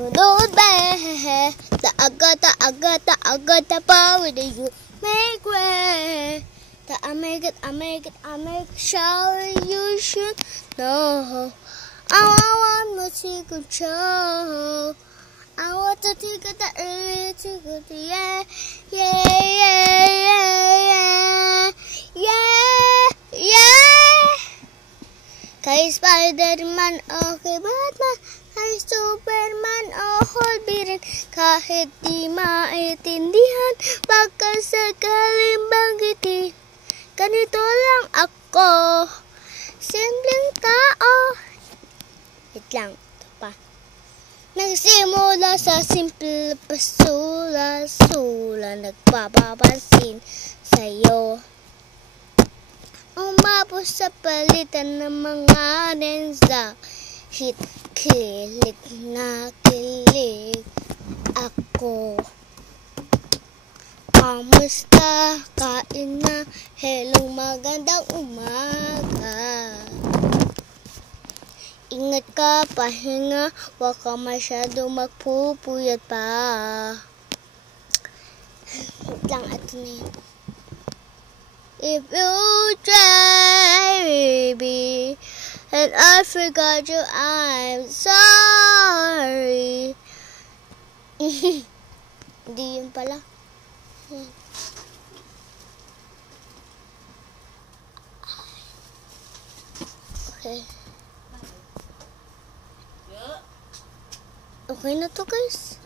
Don't bear the agata power that you make way. That I make it sure you should know. I want to take control. I want to take it that early to go to yeah. Kay Spider-Man o kay Batman, kay Superman o Hulk, kahit di maintindihan, baka sakaling banggitin. Ganito lang ako, simpleng tao. Wait lang, ito pa. Nagsimula sa simple pasula-sula, nagpapapansin sa'yo. Umapos sa palitan ng mga nensa, hit, kilig na kilig ako. Kamusta? Kain na? Hello, magandang umaga. Ingat ka, pahinga, huwag ka masyado magpupuyat pa. Wait lang, ito na yun. If you try, baby, and I forgot you, I'm sorry. Hindi yun pala. Okay. Okay na to, guys.